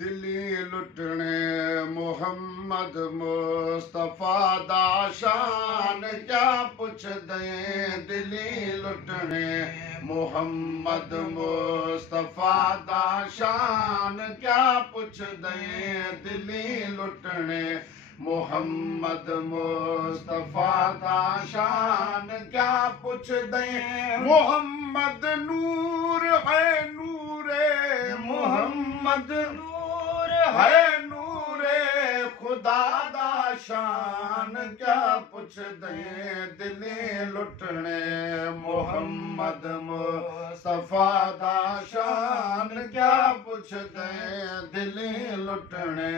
दिली लुटने मोहम्मद मुस्तफा दा शान क्या पुछ दें। दिली लुटने मोहम्मद मुस्तफा दा शान क्या पुछ दें। दिली लुटने मोहम्मद मुस्तफा दा शान क्या पुछ दें। मोहम्मद नूर है नूरे मोहम्मद नूर है नूरे खुदा दा शान क्या पुछ दें। दिली लुटने मोहम्मद मुस्तफा दा शान क्या पुछ दें। दिली लुटने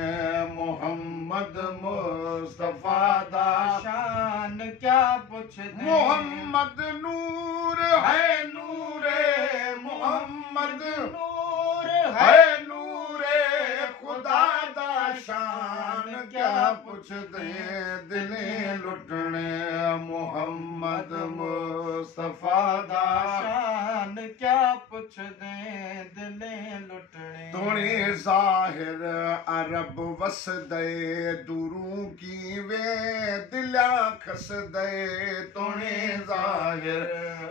मोहम्मद मुस्तफा दा शान क्या पुछ दें। मोहम्मद नूर है नूरे मोहम्मद नूर है नूरे खुदा दा शान क्या पुछ दें। दिली लुटने मोहम्मद मुस्तफा दा शान क्या पुछ दें। दिली लुटने तोणी ज़ाहिर अरब वस दे दूरों की वे दिला खस दे। तोणी ज़ाहिर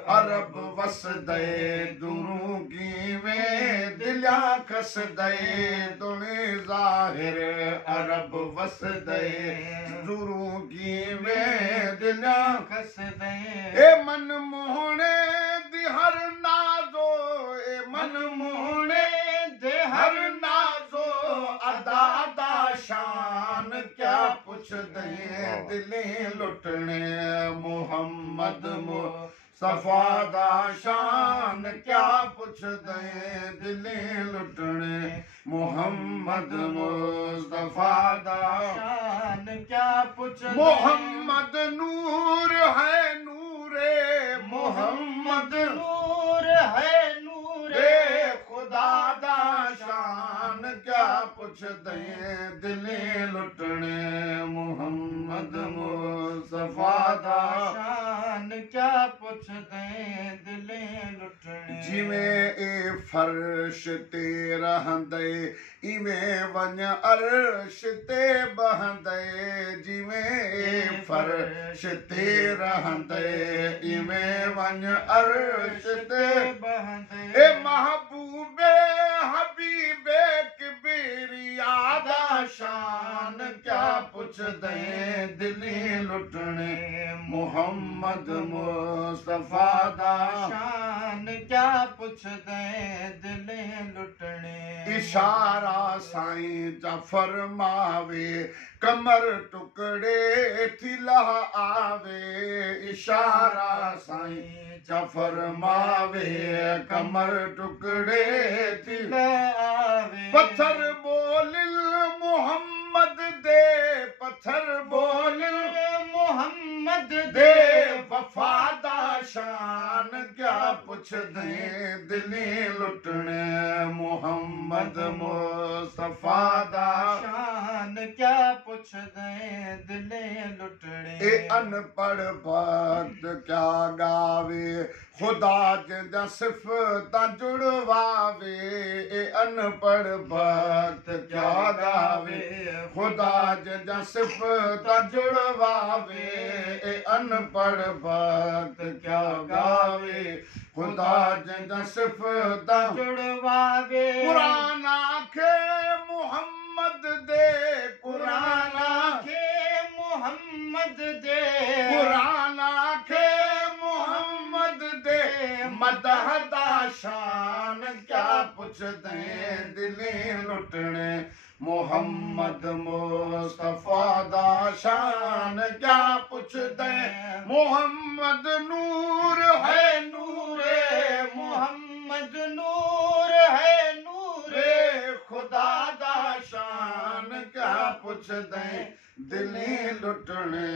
अरब वस दे दूरों की वे दिला खस दे। तोणी ज़ाहिर अरब वस दे दूरों की वे दिला खस दे। ए मन मोहने दी हर नाज़ो ए मन मोहने दे हर नाज़ो अदा दा शान क्या पुछ दें। दिली लुटने मोहम्मद मुस्तफा दा शान क्या पुछ दें। दिली लुटने मोहम्मद मुस्तफा दा शान क्या पुछ दें। मोहम्मद नूर है नूरे मोहम्मद नूर है नूरे खुदा दा शान क्या पुछ दें। दिली लुटने मोहम्मद मुस्तफा दा शान क्या पुछ दें। दिली लुटने जिवें ए फर्श ते रहंदे इवें वञ अर्श ते बहंदे। जिवें ए फर्श ते रहंदे इवें वञ अर्श ते बहंदे। ए महबूबे हबीबे किबरिया दा शान क्या पुछ दें। दिली लुटने मोहम्मद मुस्तफा दा शान क्या पुछ दें। दिली लुटने इशारा साईं जा फरमावे कमर टुकड़े थी लह आवे। इशारा साईं जा फरमावे कमर टुकड़े थी लह आवे। पत्थर बोलिल मोहम्मद दे पत्थर बोलिल मोहम्मद दे वफा दा शान क्या पुछ दें। दिली लुटने मोहम्मद मुस्तफा दा शान क्या पुछ दें। दिली लुटने ए अनपढ़ भक्त क्या गावे खुदा जिंदा सिफतां जुड़वावे। ए अनपढ़ भक्त क्या गावे खुदा जिंदा सिफतां जुड़वावे। ए अनपढ़ भक्त क्या गावे खुदा जिंदा सिफतां जुड़वावे। कुरान आखे मोहम्मद दे कुरान आखे मोहम्मद दे कुरान आखे मोहम्मद दे मदह दा शान क्या पुछ दें। दिली लुटने मोहम्मद मुस्तफा दा शान क्या पुछ दें। मोहम्मद नूर है नूरे मोहम्मद नूर है नूरे खुदा दा शान क्या पुछ दें। दिली लुटने